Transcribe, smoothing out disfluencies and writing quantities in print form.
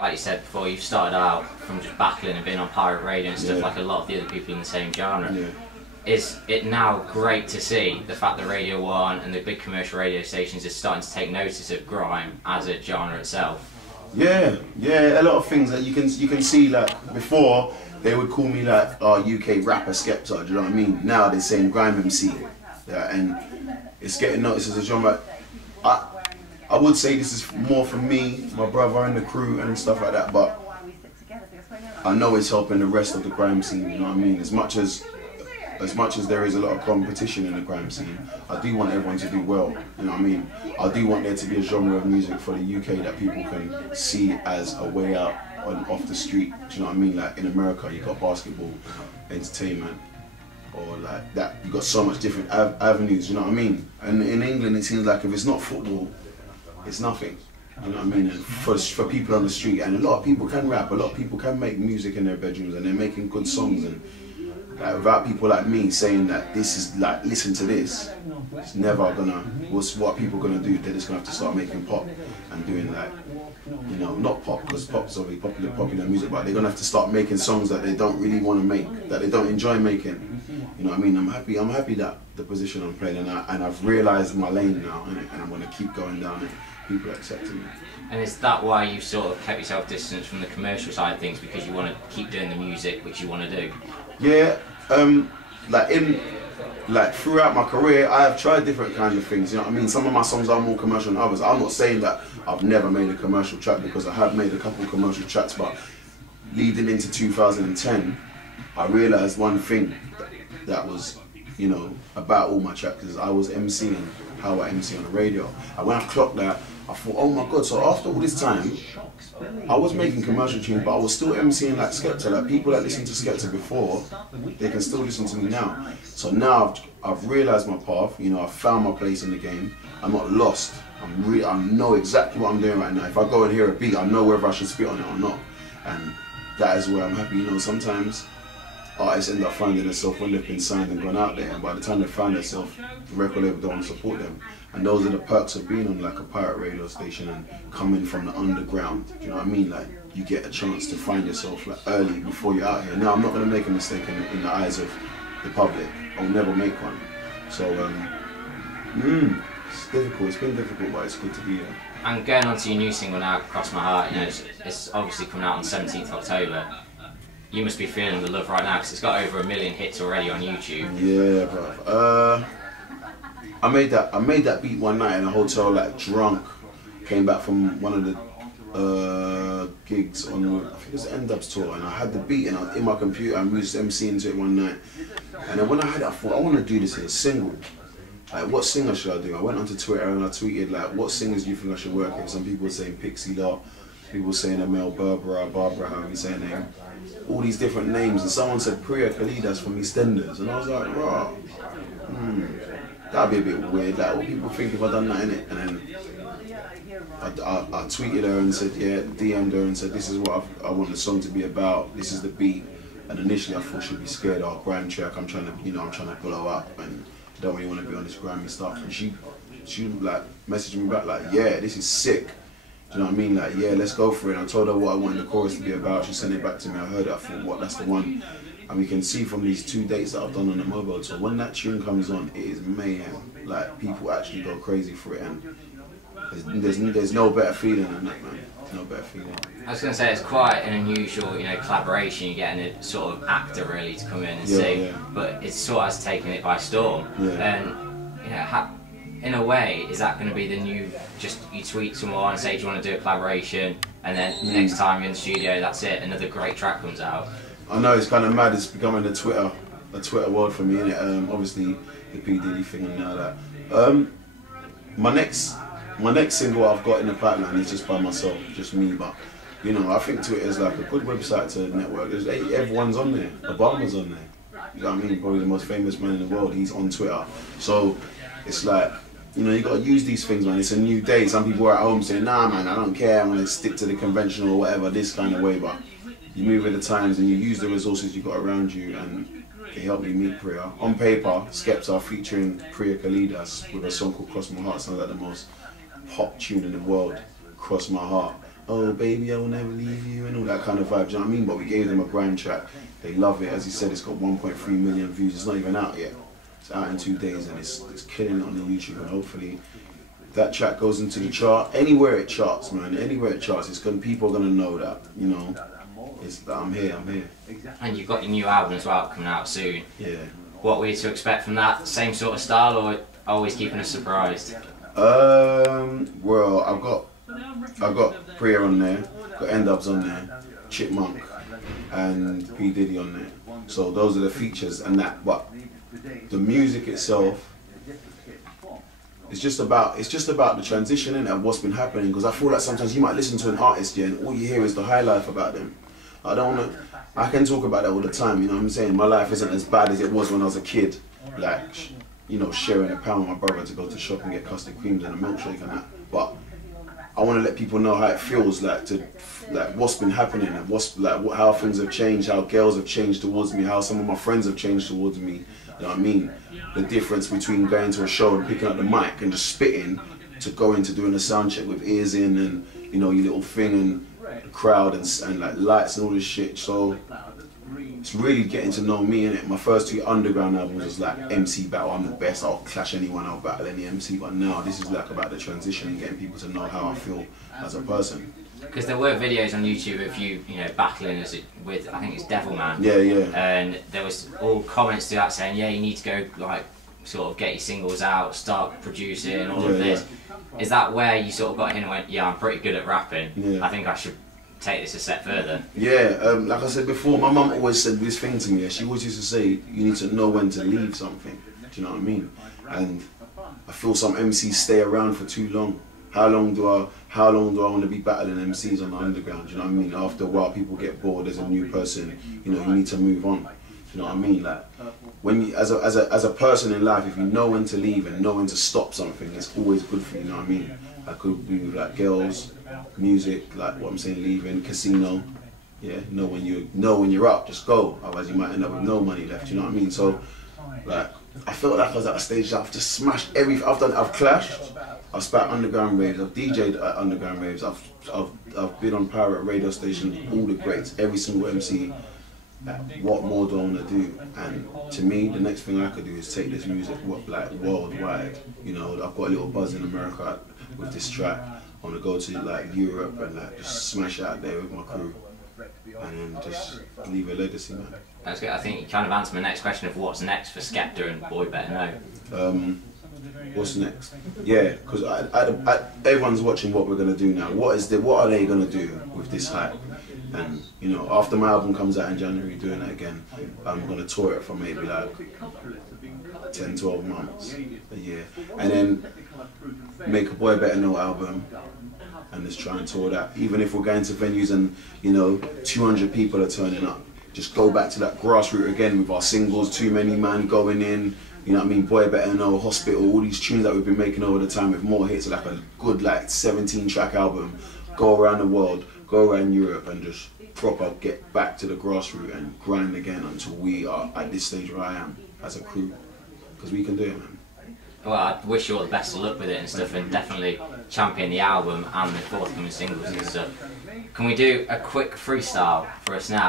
Like you said before, you've started out from just battling and being on pirate radio and stuff like a lot of the other people in the same genre. Yeah. Is it now great to see the fact that Radio 1 and the big commercial radio stations is starting to take notice of grime as a genre itself? Yeah, a lot of things that you can see. Like before, they would call me like UK rapper Skepta. Do you know what I mean? Now they're saying grime MC, yeah, and it's getting noticed as a genre. I would say this is more for me, my brother and the crew and stuff like that, but I know it's helping the rest of the grime scene. You know what I mean? As much as there is a lot of competition in the grime scene, I do want everyone to do well, you know what I mean? I do want there to be a genre of music for the UK that people can see as a way out off the street, do you know what I mean? Like in America, you got basketball, entertainment, or like that, you got so much different avenues, you know what I mean? And in England, it seems like if it's not football, it's nothing. You know what I mean? And for people on the street, and a lot of people can rap, a lot of people can make music in their bedrooms, and they're making good songs, and without people like me saying that this is like, listen to this, it's never gonna, what people gonna do? They're just gonna have to start making pop and doing like, you know, not pop, because pop's obviously popular music, but they're gonna have to start making songs that they don't really want to make, that they don't enjoy making. You know what I mean? I'm happy that the position I'm playing, and I've realised my lane now, and I'm gonna keep going down it. People are accepting me. And is that why you sort of kept yourself distant from the commercial side of things, because you want to keep doing the music which you want to do? Yeah, like throughout my career, I have tried different kinds of things. You know what I mean? Some of my songs are more commercial than others. I'm not saying that I've never made a commercial track, because I have made a couple of commercial tracks, but leading into 2010, I realised one thing that was, you know, about all my tracks is I was MCing how I MC on the radio. And when I clocked that, I thought, oh my God, so after all this time, I was making commercial tunes, but I was still MCing like Skepta. Like people that listened to Skepta before, they can still listen to me now. So now I've realised my path, you know, I've found my place in the game. I'm not lost. I know exactly what I'm doing right now. If I go and hear a beat, I know whether I should spit on it or not. And that is where I'm happy. You know, sometimes artists end up finding themselves when they've been signed and gone out there, and by the time they find themselves, the record label don't want to support them. And those are the perks of being on like a pirate radio station and coming from the underground. Do you know what I mean? Like you get a chance to find yourself like early before you're out here. Now I'm not going to make a mistake in the eyes of the public. I'll never make one. So it's difficult. It's been difficult, but it's good to be here. And going on to your new single now, Cross My Heart, you know, it's obviously coming out on 17th October. You must be feeling the love right now, because it's got over 1 million hits already on YouTube. Yeah, bruv. I made that beat one night in a hotel, like drunk. Came back from one of the gigs on, I think it was the N-Dubs tour, and I had the beat and I was in my computer and we was MCing to it one night. And then when I had it, I thought, I want to do this in a single. Like, what singer should I do? I went onto Twitter and I tweeted, like, what singers do you think I should work with? Some people were saying Pixie Lott, people were saying Amel Barbara, however you say her name. All these different names, and someone said Priya Kalidas from EastEnders, and I was like, rah, that'd be a bit weird, like what people think if I done that, innit? And then I tweeted her and said, yeah, DM'd her and said, this is what I want the song to be about, this is the beat. And initially I thought she'd be scared, oh, grime track, I'm trying to blow up and don't really want to be on this grimy stuff. And she like messaged me back like, yeah, this is sick. Do you know what I mean? Like, yeah, let's go for it. And I told her what I wanted the chorus to be about. She sent it back to me. I heard it. I thought, what? That's the one. And we can see from these 2 dates that I've done on the Mobo tour, when that tune comes on, it is mayhem. Like, people actually go crazy for it. And there's no better feeling than that, man. No better feeling. I was going to say, it's quite an unusual, you know, collaboration. You're getting a sort of actor really to come in and sing, but it sort of has taken it by storm. Yeah. And you know, in a way, is that going to be the new, just you tweet someone and say, do you want to do a collaboration, and then next time you're in the studio, that's it, another great track comes out? I know, it's kind of mad, it's becoming a Twitter world for me, innit? Obviously, the P. Diddy thing and all that. My next single I've got in the pipeline is just by myself, just me, but you know, I think Twitter is like a good website to network. Everyone's on there, Obama's on there, you know what I mean? Probably the most famous man in the world, he's on Twitter. So, it's like, you know, you gotta use these things, man. It's a new day. Some people are at home saying, nah, man, I don't care. I'm gonna stick to the conventional or whatever, this kind of way. But you move with the times and you use the resources you got around you, and they helped me meet Priya. On paper, Skepta featuring Priya Kalidas with a song called Cross My Heart sounds like the most pop tune in the world. Cross My Heart. oh baby, I will never leave you, and all that kind of vibe. Do you know what I mean? But we gave them a grime track. They love it. As he said, it's got 1.3 million views. It's not even out yet. It's out in 2 days, and it's killing it on the YouTube. And hopefully, that track goes into the chart. Anywhere it charts, man. Anywhere it charts, people are gonna know that. You know, it's that I'm here. And you've got your new album as well coming out soon. Yeah. What were you to expect from that? Same sort of style, or always keeping us surprised? Well, I've got Priya on there, got N-Dubs on there, Chipmunk, and P Diddy on there. So those are the features and that. But the music itself, it's just about the transition and what's been happening. Because I feel like sometimes you might listen to an artist, yeah, and all you hear is the high life about them. I can talk about that all the time. You know what I'm saying? My life isn't as bad as it was when I was a kid. Like, you know, sharing a pound with my brother to go to the shop and get custard creams and a milkshake and that. But I want to let people know how it feels like what's been happening and how things have changed, how girls have changed towards me, how some of my friends have changed towards me. You know what I mean? The difference between going to a show and picking up the mic and just spitting to going to doing a sound check with ears in and, you know, your little thing and the crowd and like lights and all this shit. So it's really getting to know me, innit? My first 2 underground albums was like MC battle, I'm the best, I'll clash anyone, I'll battle any MC. But now this is like about the transition and getting people to know how I feel as a person. Because there were videos on YouTube of you know, battling with, I think it's Devilman. Yeah. And there was all comments to that saying, yeah, you need to go, like, sort of get your singles out, start producing, all of this. Yeah. Is that where you sort of got in and went, yeah, I'm pretty good at rapping, I think I should take this a step further? Yeah, like I said before, my mum always said this thing to me. She always used to say, you need to know when to leave something. Do you know what I mean? And I feel some MCs stay around for too long. How long do I want to be battling MCs on the underground? Do you know what I mean? After a while, people get bored. There's a new person. You know, you need to move on. Do you know what I mean? Like, when you, as a person in life, if you know when to leave and know when to stop something, it's always good for you. You know what I mean? I could be with like girls, music, like what I'm saying, leaving, casino. Yeah, know when you're up, just go. Otherwise, you might end up with no money left. You know what I mean? So, like, I felt like I was at a stage that I've just smashed everything. I've clashed. I've spat underground raves. I've DJ'd at underground raves. I've been on pirate radio stations. All the greats, every single MC. What more do I want to do? And to me, the next thing I could do is take this music like worldwide. You know, I've got a little buzz in America with this track. I want to go to like Europe and like just smash out there with my crew, and then just leave a legacy, man. That's good. I think you kind of answered my next question of what's next for Skepta and Boy Better Know. What's next? Yeah, because everyone's watching what we're gonna do now. What are they gonna do with this hype? And you know, after my album comes out in January, doing it again, I'm gonna tour it for maybe like 10, 12 months, a year, and then make a Boy Better Know album, and just try and tour that. Even if we're going to venues and, you know, 200 people are turning up, just go back to that grassroots again with our singles, Too Many Man going in, you know what I mean, Boy Better Know, Hospital, all these tunes that we've been making over the time with more hits, like a good like 17-track album, go around the world, go around Europe and just proper get back to the grassroots and grind again until we are at this stage where I am as a crew, because we can do it, man. Well, I wish you all the best of luck with it and stuff, and definitely champion the album and the forthcoming singles and stuff. Can we do a quick freestyle for us now?